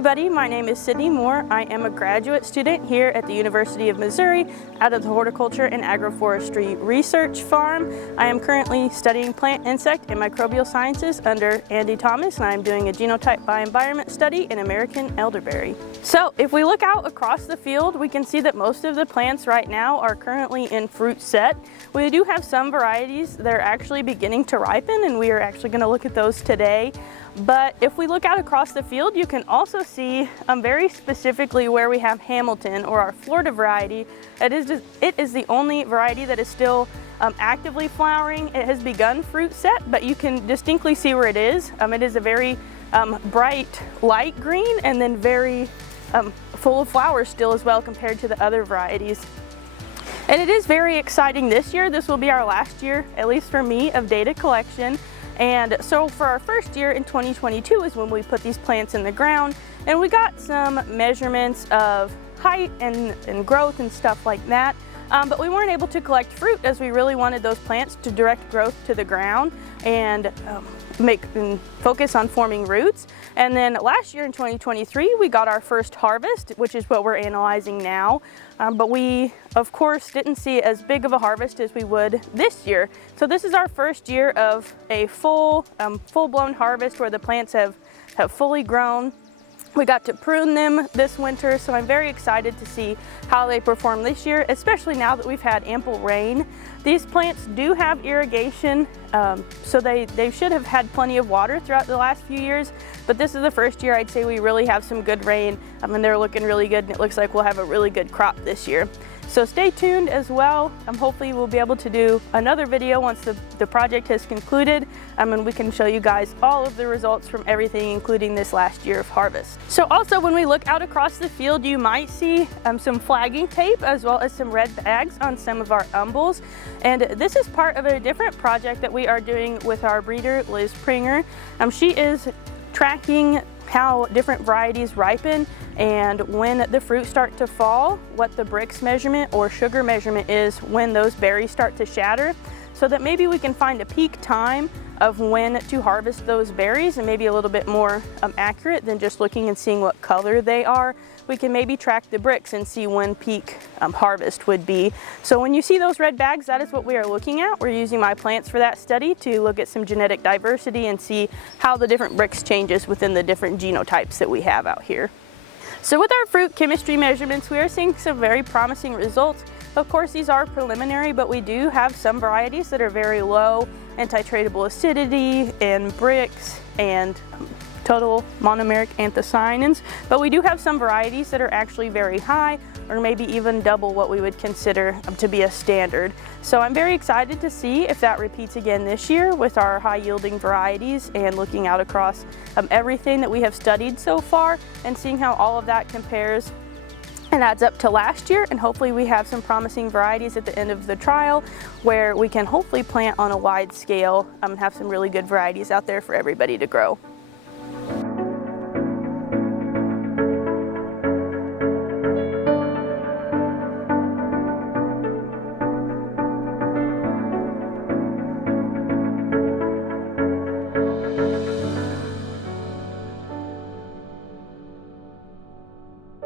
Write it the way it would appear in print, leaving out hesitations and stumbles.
everybody, my name is Sydney Moore. I am a graduate student here at the University of Missouri out of the Horticulture and Agroforestry Research Farm. I am currently studying plant, insect, and microbial sciences under Andy Thomas, and I am doing a genotype by environment study in American elderberry. So if we look out across the field, we can see that most of the plants right now are currently in fruit set. We do have some varieties that are actually beginning to ripen, and we are actually going to look at those today. But if we look out across the field, you can also see very specifically where we have Hamilton, or our Florida variety. It is the only variety that is still actively flowering. It has begun fruit set, but you can distinctly see where it is. It is a very bright light green, and then very full of flowers still as well compared to the other varieties. And it is very exciting this year. This will be our last year, at least for me, of data collection. And so for our first year in 2022 is when we put these plants in the ground, and we got some measurements of height and growth and stuff like that. But we weren't able to collect fruit, as we really wanted those plants to direct growth to the ground and focus on forming roots. And then last year in 2023, we got our first harvest, which is what we're analyzing now. But we, of course, didn't see as big of a harvest as we would this year. So this is our first year of a full-blown harvest where the plants have fully grown. We got to prune them this winter, so I'm very excited to see how they perform this year, especially now that we've had ample rain. These plants do have irrigation, so they should have had plenty of water throughout the last few years, but this is the first year I'd say we really have some good rain, and they're looking really good, and it looks like we'll have a really good crop this year. So stay tuned as well. Hopefully we'll be able to do another video once the project has concluded, and we can show you guys all of the results from everything, including this last year of harvest. So also, when we look out across the field, you might see some flagging tape as well as some red bags on some of our umbels. And this is part of a different project that we are doing with our breeder, Liz Pringer. She is tracking how different varieties ripen and when the fruit start to fall, what the Brix measurement or sugar measurement is when those berries start to shatter, so that maybe we can find a peak time of when to harvest those berries, and maybe a little bit more accurate than just looking and seeing what color they are. We can maybe track the Brix and see when peak harvest would be. So when you see those red bags, that is what we are looking at. We're using my plants for that study to look at some genetic diversity and see how the different Brix changes within the different genotypes that we have out here. So with our fruit chemistry measurements, we are seeing some very promising results. Of course, these are preliminary, but we do have some varieties that are very low in titratable acidity and Brix and total monomeric anthocyanins, but we do have some varieties that are actually very high, or maybe even double what we would consider to be a standard. So I'm very excited to see if that repeats again this year with our high yielding varieties, and looking out across everything that we have studied so far and seeing how all of that compares and adds up to last year. And hopefully we have some promising varieties at the end of the trial where we can hopefully plant on a wide scale and have some really good varieties out there for everybody to grow.